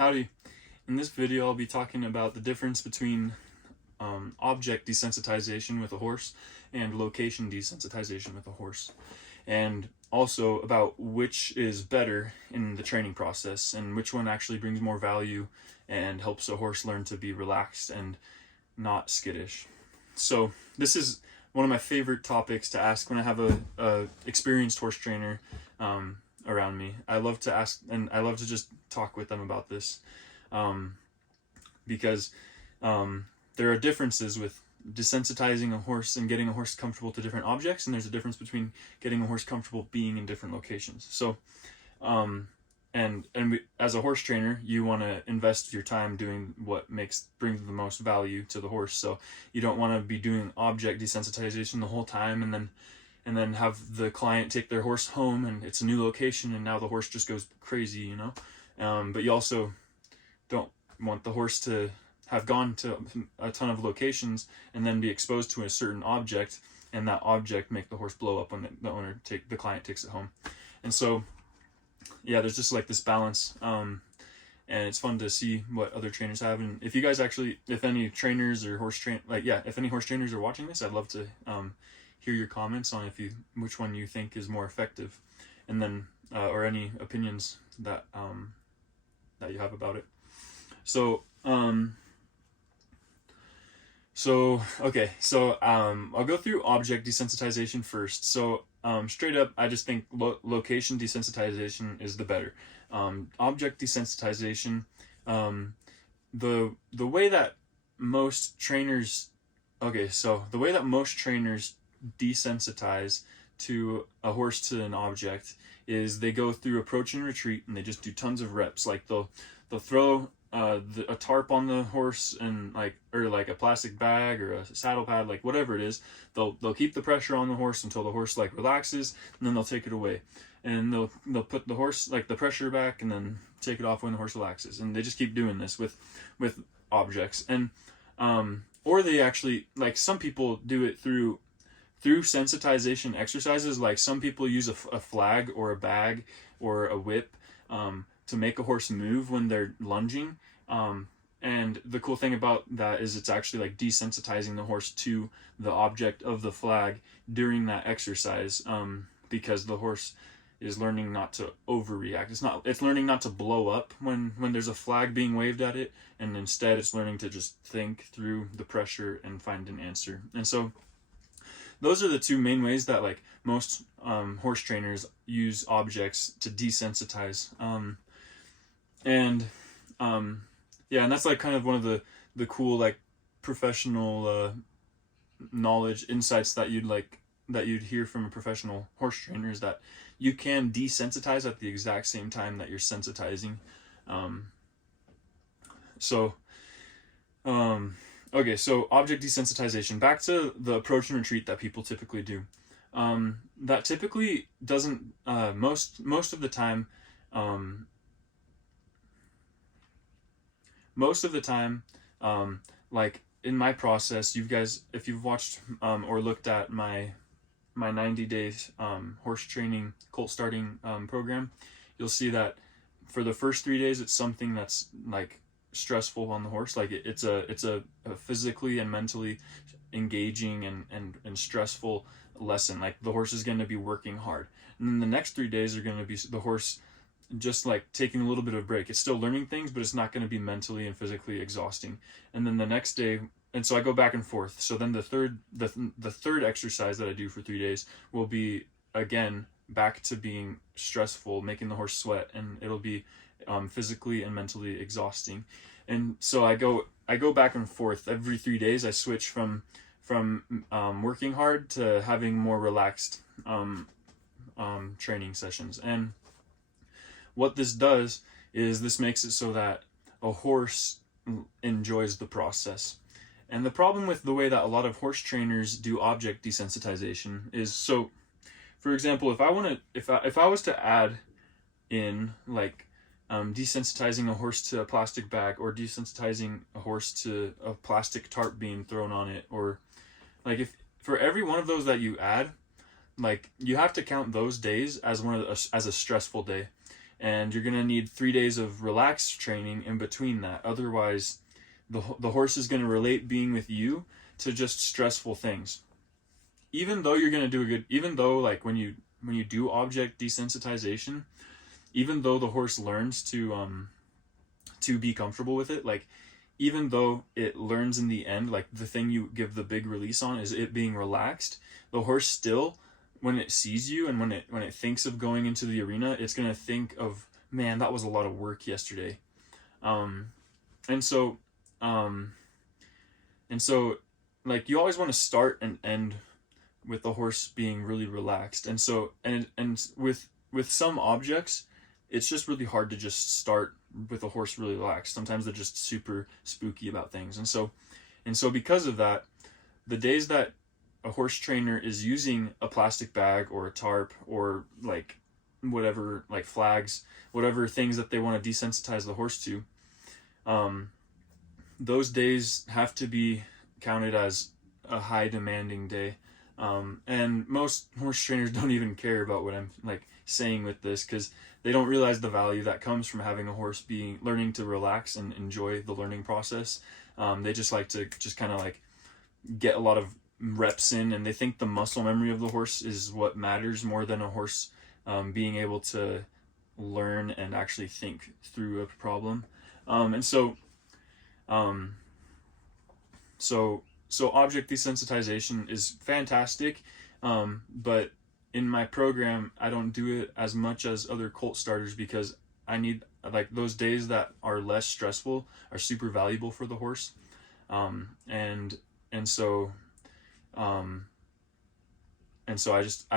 Howdy. In this video, I'll be talking about the difference between object desensitization with a horse and location desensitization with a horse, and also about which is better in the training process and which one actually brings more value and helps a horse learn to be relaxed and not skittish. So this is one of my favorite topics to ask when I have a experienced horse trainer around me. I love to ask, and I love to just talk with them about this, because there are differences with desensitizing a horse and getting a horse comfortable to different objects, and there's a difference between getting a horse comfortable being in different locations. So as a horse trainer, you want to invest your time doing what brings the most value to the horse. So you don't want to be doing object desensitization the whole time and then have the client take their horse home and it's a new location and now the horse just goes crazy, but you also don't want the horse to have gone to a ton of locations and then be exposed to a certain object and that object make the horse blow up when the client takes it home. And so yeah, there's just like this balance, and it's fun to see what other trainers have. And if you guys if any trainers or if any horse trainers are watching this, I'd love to hear your comments on which one you think is more effective, and then or any opinions that you have about it. So I'll go through object desensitization first. So straight up, I just think location desensitization is the better. Object desensitization, the way that most trainers desensitize to a horse to an object is they go through approach and retreat, and they just do tons of reps. Like they'll throw a tarp on the horse and or a plastic bag or a saddle pad, like whatever it is. They'll keep the pressure on the horse until the horse relaxes, and then they'll take it away, and they'll put the horse the pressure back and then take it off when the horse relaxes. And they just keep doing this with objects. And or they actually, some people do it through sensitization exercises. Like some people use a flag or a bag or a whip to make a horse move when they're lunging. And the cool thing about that is it's actually desensitizing the horse to the object of the flag during that exercise, because the horse is learning not to overreact. It's learning not to blow up when there's a flag being waved at it, and instead it's learning to just think through the pressure and find an answer. And so those are the two main ways that most horse trainers use objects to desensitize. And that's kind of one of the cool professional knowledge insights that you'd hear from a professional horse trainer, is that you can desensitize at the exact same time that you're sensitizing. Okay, so object desensitization. Back to the approach and retreat that people typically do. That typically doesn't most of the time. Most of the time, in my process, if you've watched or looked at my 90 days horse training colt starting program, you'll see that for the first 3 days, it's something that's stressful on the horse. It's a physically and mentally engaging and stressful lesson. The horse is going to be working hard, and then the next 3 days are going to be the horse just taking a little bit of a break. It's still learning things, but it's not going to be mentally and physically exhausting. And then the next day, and so I go back and forth. So then the third exercise that I do for 3 days will be again back to being stressful, making the horse sweat, and it'll be physically and mentally exhausting. And so I go back and forth every 3 days. I switch from working hard to having more relaxed training sessions. And what this does is this makes it so that a horse enjoys the process. And the problem with the way that a lot of horse trainers do object desensitization is, so for example, if I was to add in desensitizing a horse to a plastic bag, or desensitizing a horse to a plastic tarp being thrown on it, or if for every one of those that you add, you have to count those days as a stressful day. and you're going to need 3 days of relaxed training in between that. Otherwise, the horse is going to relate being with you to just stressful things. Even though you're going to do a good, even though like when you do object desensitization, even though the horse learns to be comfortable with it, like even though it learns in the end, like the thing you give the big release on is it being relaxed, the horse still, when it sees you and when it thinks of going into the arena, it's going to think of, man, that was a lot of work yesterday. And so like you always want to start and end with the horse being really relaxed. And so and with some objects, it's just really hard to just start with a horse really relaxed. Sometimes they're just super spooky about things. And so because of that, the days that a horse trainer is using a plastic bag or a tarp or like whatever, like flags, whatever things that they want to desensitize the horse to, those days have to be counted as a high demanding day. And most horse trainers don't even care about what I'm like saying with this, because they don't realize the value that comes from having a horse learning to relax and enjoy the learning process. They just like to just kind of like get a lot of reps in, and they think the muscle memory of the horse is what matters more than a horse being able to learn and actually think through a problem. So object desensitization is fantastic, but in my program, I don't do it as much as other colt starters, because I need, like, those days that are less stressful are super valuable for the horse. And so I'm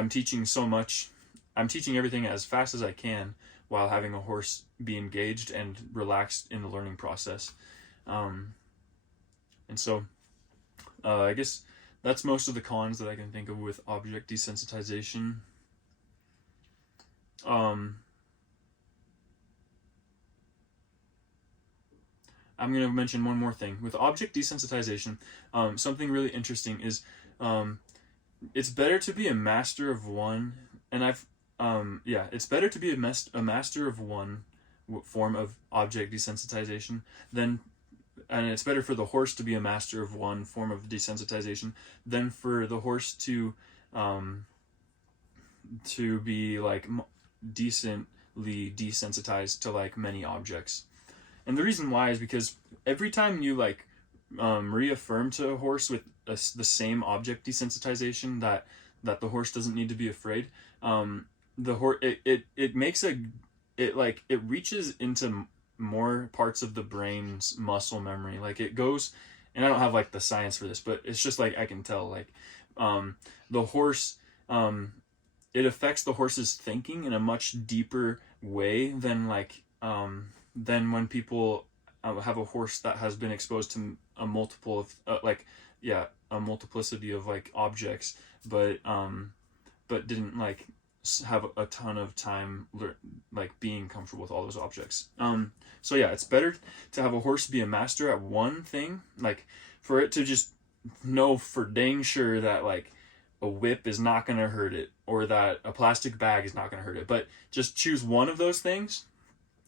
teaching so much. I'm teaching everything as fast as I can while having a horse be engaged and relaxed in the learning process. I guess that's most of the cons that I can think of with object desensitization. I'm going to mention one more thing. With object desensitization, something really interesting is it's better to be a master of one, and it's better to be a master of one form of object desensitization and it's better for the horse to be a master of one form of desensitization than for the horse to be like decently desensitized to like many objects. And the reason why is because every time you like reaffirm to a horse with the same object desensitization that the horse doesn't need to be afraid, the horse it makes it reaches into more parts of the brain's muscle memory. Like it goes, and I don't have like the science for this, but it's just like I can tell, like the horse, it affects the horse's thinking in a much deeper way than when people have a horse that has been exposed to a multiplicity of like objects, but didn't like have a ton of time like being comfortable with all those objects. So yeah, it's better to have a horse be a master at one thing, like for it to just know for dang sure that like a whip is not going to hurt it, or that a plastic bag is not going to hurt it, but just choose one of those things.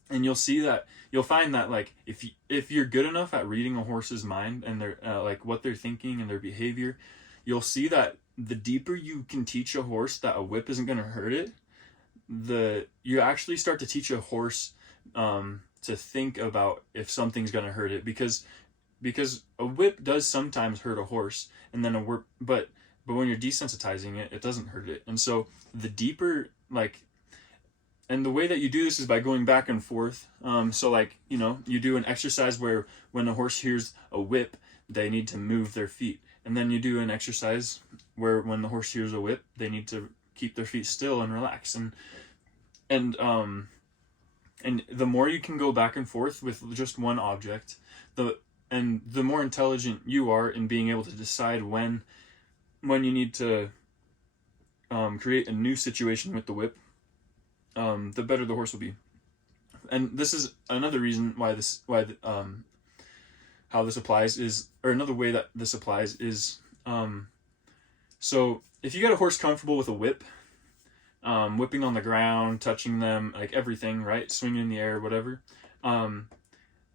And you'll find that like if you're good enough at reading a horse's mind and their like what they're thinking and their behavior, you'll see that the deeper you can teach a horse that a whip isn't going to hurt it, you actually start to teach a horse to think about if something's going to hurt it, because a whip does sometimes hurt a horse, and then but when you're desensitizing it, it doesn't hurt it. And so the deeper and the way that you do this is by going back and forth. So like, you do an exercise where when a horse hears a whip, they need to move their feet. And then you do an exercise where when the horse hears a whip, they need to keep their feet still and relax. And the more you can go back and forth with just one object, the more intelligent you are in being able to decide when you need to create a new situation with the whip, the better the horse will be. And this is another reason how this applies is, or another way that this applies is, so if you get a horse comfortable with a whip, whipping on the ground, touching them, like everything, right? Swinging in the air, whatever.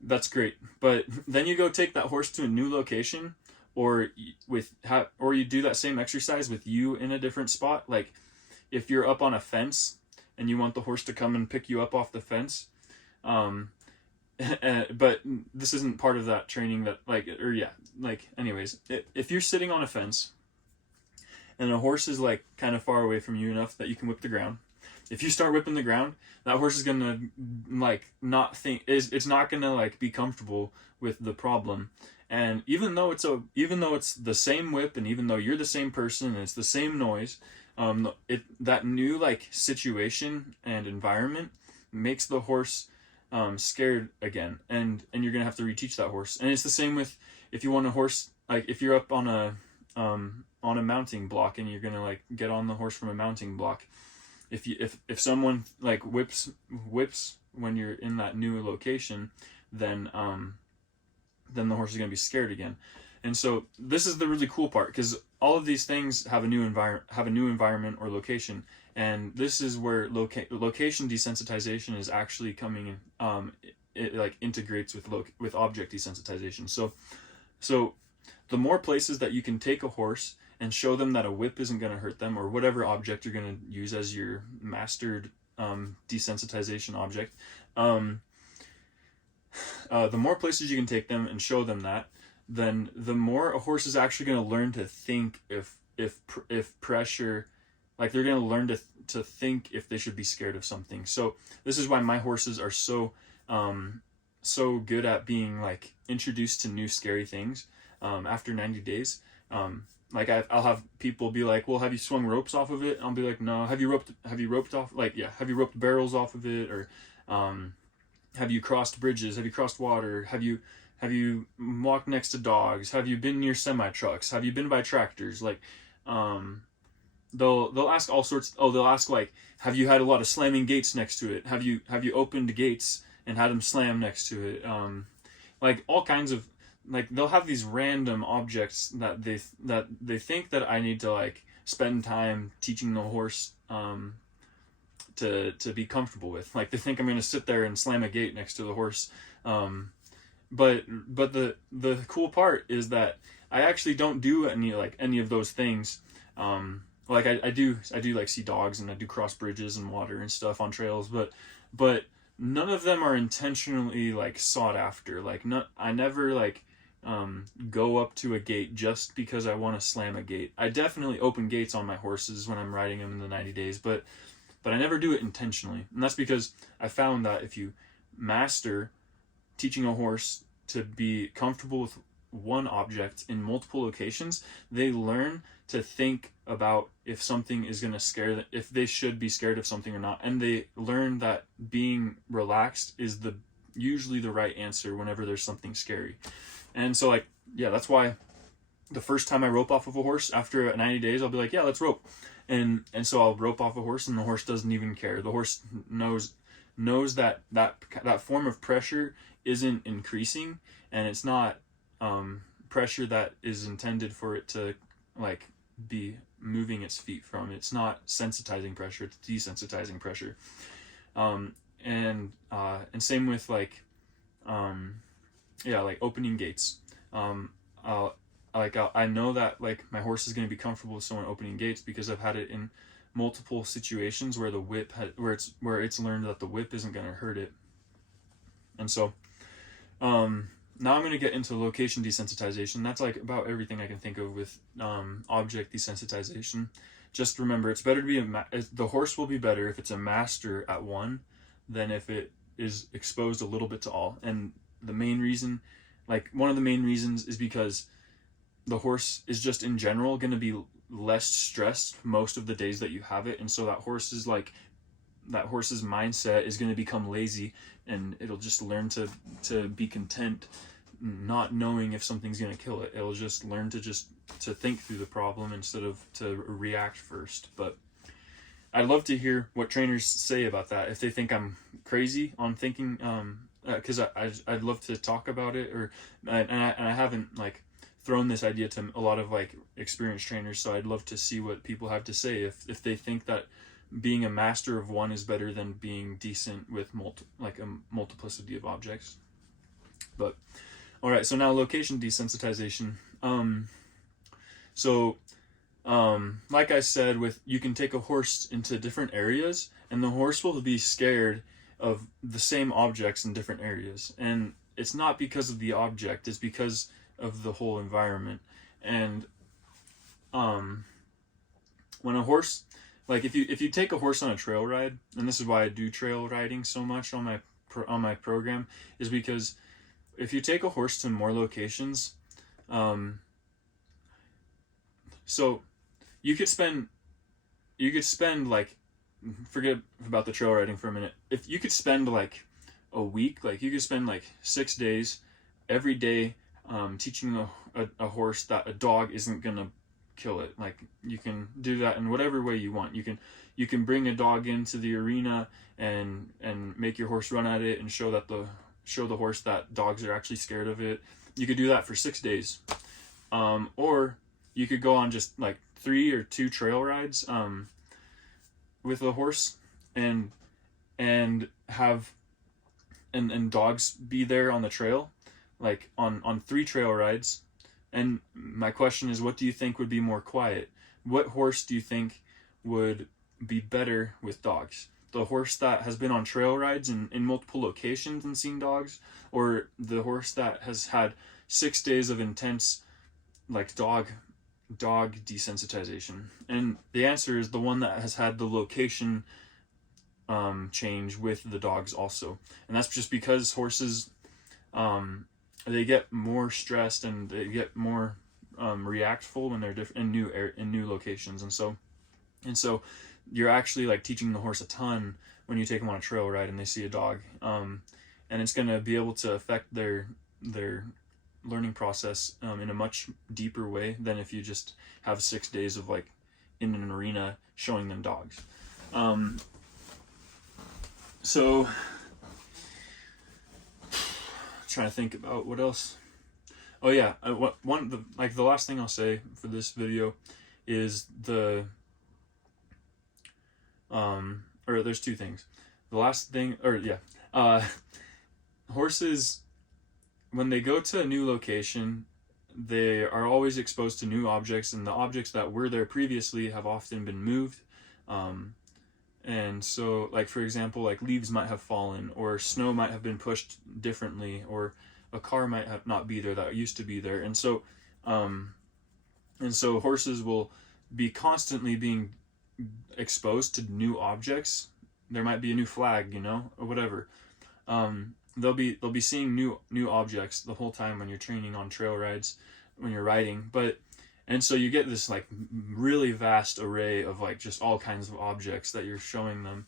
That's great. But then you go take that horse to a new location, or or you do that same exercise with you in a different spot. Like if you're up on a fence and you want the horse to come and pick you up off the fence, but this isn't part of that training that anyways, if you're sitting on a fence and a horse is like kind of far away from you enough that you can whip the ground, if you start whipping the ground, that horse is gonna like not think it's not gonna like be comfortable with the problem. And even though it's the same whip, and even though you're the same person and it's the same noise, that new like situation and environment makes the horse scared again, and you're gonna have to reteach that horse. And it's the same with if you want a horse, like if you're up on a mounting block and you're gonna like get on the horse from a mounting block. If someone like whips when you're in that new location, then the horse is gonna be scared again. And so this is the really cool part, because all of these things have a new environment or location, and this is where location desensitization is actually coming in. It like integrates with object desensitization. So the more places that you can take a horse and show them that a whip isn't going to hurt them, or whatever object you're going to use as your mastered desensitization object, the more places you can take them and show them that, then the more a horse is actually going to learn to think if pressure, like they're going to learn to think if they should be scared of something. So this is why my horses are so good at being like introduced to new scary things after 90 days. Like I'll have people be like, well, have you swung ropes off of it? I'll be like, no. Have you roped off, like, yeah, have you roped barrels off of it? Or have you crossed bridges? Have you crossed water? Have you walked next to dogs? Have you been near semi-trucks? Have you been by tractors? Like, they'll ask all sorts. Oh, they'll ask like, have you had a lot of slamming gates next to it? Have you opened gates and had them slam next to it? Like all kinds of, like they'll have these random objects that they think that I need to like spend time teaching the horse to be comfortable with. Like they think I'm going to sit there and slam a gate next to the horse. But the cool part is that I actually don't do any of those things. Like I do like see dogs, and I do cross bridges and water and stuff on trails, but none of them are intentionally like sought after. Like I never like go up to a gate just because I want to slam a gate. I definitely open gates on my horses when I'm riding them in the 90 days, but I never do it intentionally. And that's because I found that if you master teaching a horse to be comfortable with one object in multiple locations, they learn to think about if something is going to scare them, if they should be scared of something or not. And they learn that being relaxed is usually the right answer whenever there's something scary. And so like, yeah, that's why the first time I rope off of a horse after 90 days, I'll be like, yeah, let's rope. And so I'll rope off a horse, and the horse doesn't even care. The horse knows that form of pressure isn't increasing, and it's not pressure that is intended for it to like be moving its feet from. It's not sensitizing pressure, it's desensitizing pressure. And same with like like opening gates. I know that like my horse is going to be comfortable with someone opening gates because I've had it in multiple situations where where it's learned that the whip isn't going to hurt it. And so now I'm going to get into location desensitization. That's like about everything I can think of with object desensitization. Just remember, it's better to be the horse will be better if it's a master at one than if it is exposed a little bit to all. And the main reason, like one of the main reasons, is because the horse is just in general going to be less stressed most of the days that you have it. And so that horse's mindset is going to become lazy, and it'll just learn to be content not knowing if something's going to kill it. It'll just learn to think through the problem instead of to react first. But I'd love to hear what trainers say about that, if they think I'm crazy on thinking, because I'd love to talk about it, and I haven't like thrown this idea to a lot of like experienced trainers, so I'd love to see what people have to say if they think that being a master of one is better than being decent with a multiplicity of objects. But all right, so now location desensitization. Like I said, you can take a horse into different areas, and the horse will be scared of the same objects in different areas. And it's not because of the object; it's because of the whole environment. And when a horse, like if you take a horse on a trail ride, and this is why I do trail riding so much on my program, is because if you take a horse to more locations, so you could spend like, forget about the trail riding for a minute. If you could spend like a week, like you could spend like 6 days every day teaching a horse that a dog isn't gonna kill it. Like, you can do that in whatever way you want. You can bring a dog into the arena and make your horse run at it and show the horse that dogs are actually scared of it. You could do that for 6 days, or you could go on just like 3 or 2 trail rides with a horse and have and dogs be there on the trail, like on 3 trail rides. And my question is, what do you think would be more quiet? What horse do you think would be better with dogs? The horse that has been on trail rides in multiple locations and seen dogs, or the horse that has had 6 days of intense like dog desensitization? And the answer is the one that has had the location change with the dogs also. And that's just because horses they get more stressed and they get more reactful when they're in new locations. And so you're actually like teaching the horse a ton when you take them on a trail ride and they see a dog, and it's going to be able to affect their learning process in a much deeper way than if you just have 6 days of like in an arena showing them dogs. So trying to think about what else. Oh yeah, the last thing I'll say for this video is or there's 2 things. The last thing, horses, when they go to a new location, they are always exposed to new objects, and the objects that were there previously have often been moved. And so, like, for example, like leaves might have fallen, or snow might have been pushed differently, or a car might have not be there that used to be there. And so horses will be constantly being exposed to new objects. There might be a new flag, or whatever. They'll be seeing new objects the whole time when you're training on trail rides, when you're riding. And so you get this like really vast array of like just all kinds of objects that you're showing them,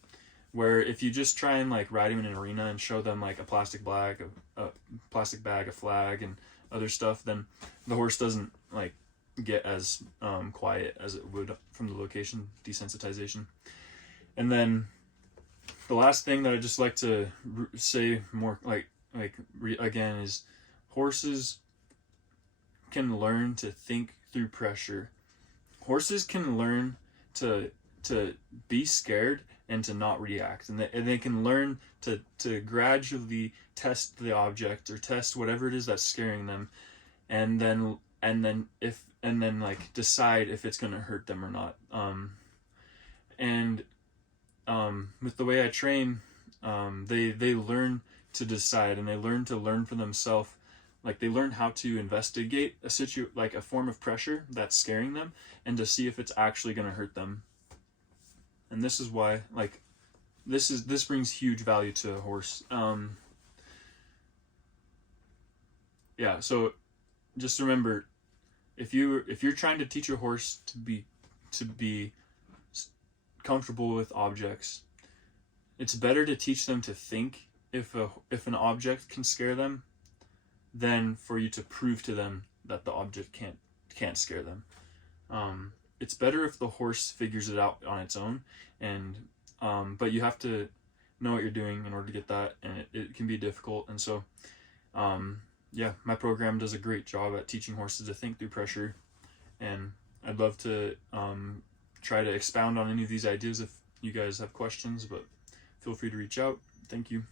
where if you just try and like ride them in an arena and show them like a plastic bag, a flag, and other stuff, then the horse doesn't like get as quiet as it would from the location desensitization. And then the last thing that I just like to say more again is horses can learn to think through pressure. Horses can learn to be scared and to not react, and they can learn to gradually test the object or test whatever it is that's scaring them, and then like decide if it's going to hurt them or not. With the way I train, they learn to decide, and they learn to learn for themselves. Like, they learn how to investigate a form of pressure that's scaring them, and to see if it's actually going to hurt them. And this is why, like, this brings huge value to a horse. Yeah. So just remember, if you're trying to teach a horse to be comfortable with objects, it's better to teach them to think if an object can scare them than for you to prove to them that the object can't scare them. It's better if the horse figures it out on its own, and but you have to know what you're doing in order to get that, and it can be difficult. And so my program does a great job at teaching horses to think through pressure, and I'd love to try to expound on any of these ideas you guys have questions, but feel free to reach out. Thank you.